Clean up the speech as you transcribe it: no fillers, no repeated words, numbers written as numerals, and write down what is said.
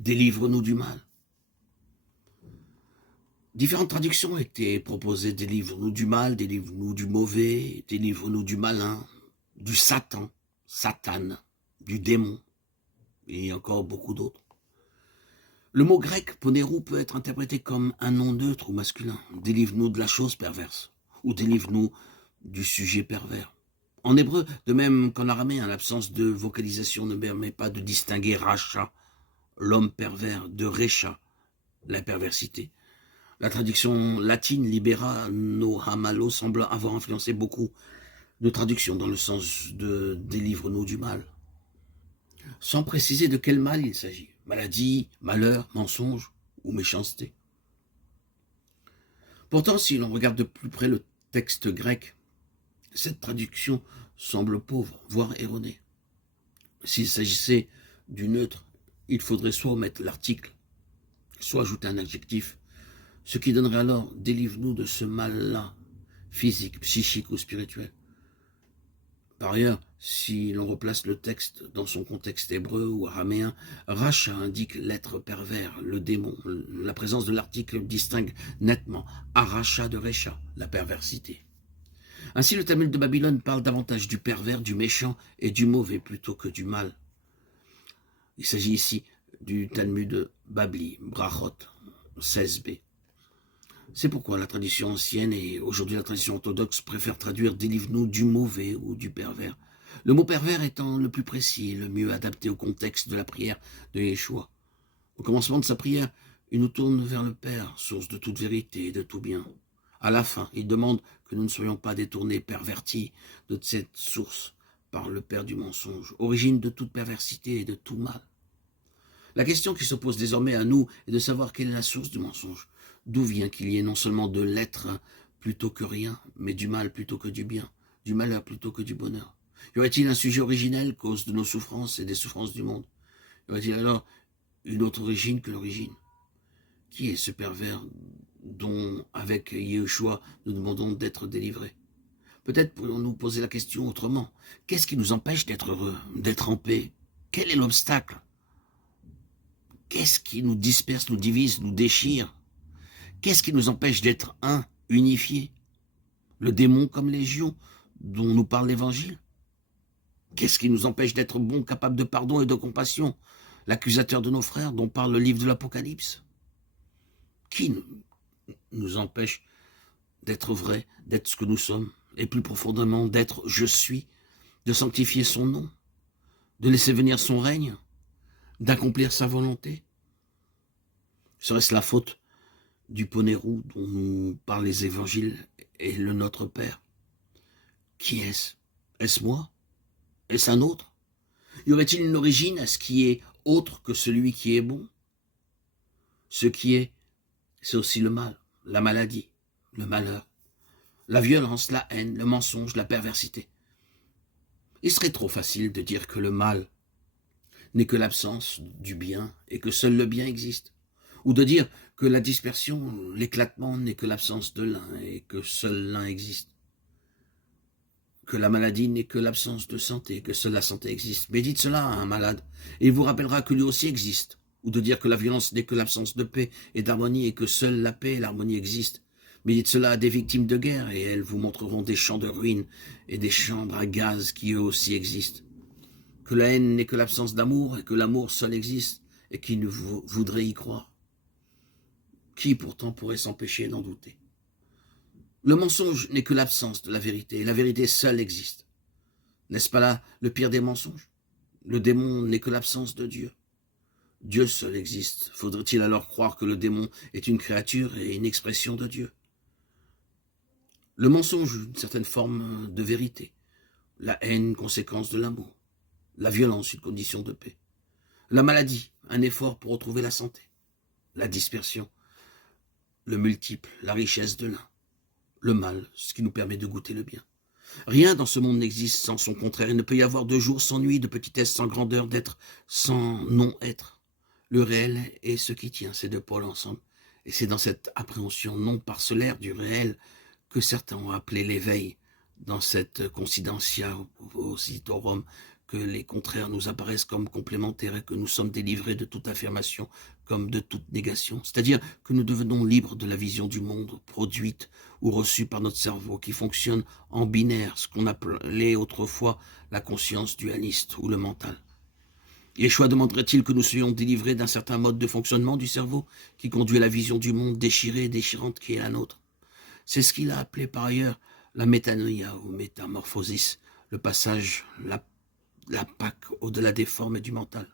délivre-nous du mal. Différentes traductions ont été proposées, délivre-nous du mal, délivre-nous du mauvais, délivre-nous du malin, du Satan, Satan, du démon, et encore beaucoup d'autres. Le mot grec ponerou peut être interprété comme un nom neutre ou masculin. Délivre-nous de la chose perverse, ou délivre-nous du sujet pervers. En hébreu, de même qu'en araméen, l'absence de vocalisation ne permet pas de distinguer Racha, l'homme pervers, de Recha, la perversité. La traduction latine libera no hamalo semble avoir influencé beaucoup de traductions dans le sens de délivre-nous du mal. Sans préciser de quel mal il s'agit. Maladie, malheur, mensonge ou méchanceté. Pourtant, si l'on regarde de plus près le texte grec, cette traduction semble pauvre, voire erronée. S'il s'agissait du neutre, il faudrait soit omettre l'article, soit ajouter un adjectif, ce qui donnerait alors « délivre-nous de ce mal-là », physique, psychique ou spirituel. Par ailleurs, si l'on replace le texte dans son contexte hébreu ou araméen, Racha indique l'être pervers, le démon. La présence de l'article distingue nettement Aracha de Recha, la perversité. Ainsi, le Talmud de Babylone parle davantage du pervers, du méchant et du mauvais plutôt que du mal. Il s'agit ici du Talmud Babli, Brachot, 16b. C'est pourquoi la tradition ancienne et aujourd'hui la tradition orthodoxe préfèrent traduire « délivre-nous du mauvais » ou du pervers. Le mot pervers étant le plus précis et le mieux adapté au contexte de la prière de Yeshua. Au commencement de sa prière, il nous tourne vers le Père, source de toute vérité et de tout bien. À la fin, il demande que nous ne soyons pas détournés, pervertis de cette source par le Père du mensonge, origine de toute perversité et de tout mal. La question qui se pose désormais à nous est de savoir quelle est la source du mensonge. D'où vient qu'il y ait non seulement de l'être plutôt que rien, mais du mal plutôt que du bien, du malheur plutôt que du bonheur? Y aurait-il un sujet originel, cause de nos souffrances et des souffrances du monde? Y aurait-il alors une autre origine que l'origine? Qui est ce pervers dont, avec Yeshua, nous demandons d'être délivrés? Peut-être pourrions-nous poser la question autrement. Qu'est-ce qui nous empêche d'être heureux, d'être en paix? Quel est l'obstacle? Qu'est-ce qui nous disperse, nous divise, nous déchire? Qu'est-ce qui nous empêche d'être un, unifié? Le démon comme légion dont nous parle l'Évangile? Qu'est-ce qui nous empêche d'être bons, capables de pardon et de compassion? L'accusateur de nos frères dont parle le livre de l'Apocalypse? Qui nous empêche d'être vrai, d'être ce que nous sommes, et plus profondément d'être « je suis », de sanctifier son nom, de laisser venir son règne, d'accomplir sa volonté? Serait-ce la faute du ponérou dont nous parlent les évangiles et le Notre Père? Qui est-ce? Est-ce moi? Est-ce un autre? Y aurait-il une origine à ce qui est autre que celui qui est bon? Ce qui est, c'est aussi le mal, la maladie, le malheur, la violence, la haine, le mensonge, la perversité. Il serait trop facile de dire que le mal n'est que l'absence du bien et que seul le bien existe. Ou de dire que la dispersion, l'éclatement n'est que l'absence de l'un et que seul l'un existe. Que la maladie n'est que l'absence de santé et que seule la santé existe. Mais dites cela à un malade et il vous rappellera que lui aussi existe. Ou de dire que la violence n'est que l'absence de paix et d'harmonie et que seule la paix et l'harmonie existent. Mais dites cela à des victimes de guerre et elles vous montreront des champs de ruines et des chambres à gaz qui eux aussi existent. Que la haine n'est que l'absence d'amour et que l'amour seul existe et qui ne voudrait y croire. Qui pourtant pourrait s'empêcher d'en douter? Le mensonge n'est que l'absence de la vérité, et la vérité seule existe. N'est-ce pas là le pire des mensonges? Le démon n'est que l'absence de Dieu. Dieu seul existe. Faudrait-il alors croire que le démon est une créature et une expression de Dieu? Le mensonge, une certaine forme de vérité. La haine, conséquence de l'amour. La violence, une condition de paix. La maladie, un effort pour retrouver la santé. La dispersion, le multiple, la richesse de l'un. Le mal, ce qui nous permet de goûter le bien. Rien dans ce monde n'existe sans son contraire. Il ne peut y avoir de jour sans nuit, de petitesse sans grandeur, d'être sans non-être. Le réel est ce qui tient ces deux pôles ensemble. Et c'est dans cette appréhension non parcellaire du réel que certains ont appelé l'éveil, dans cette concidentia positorum que les contraires nous apparaissent comme complémentaires et que nous sommes délivrés de toute affirmation comme de toute négation. C'est-à-dire que nous devenons libres de la vision du monde produite ou reçue par notre cerveau qui fonctionne en binaire, ce qu'on appelait autrefois la conscience dualiste ou le mental. Yeshua demanderait-il que nous soyons délivrés d'un certain mode de fonctionnement du cerveau qui conduit à la vision du monde déchirée et déchirante qui est la nôtre? C'est ce qu'il a appelé par ailleurs la métanoïa ou métamorphosis, le passage, la Pâque au-delà des formes et du mental.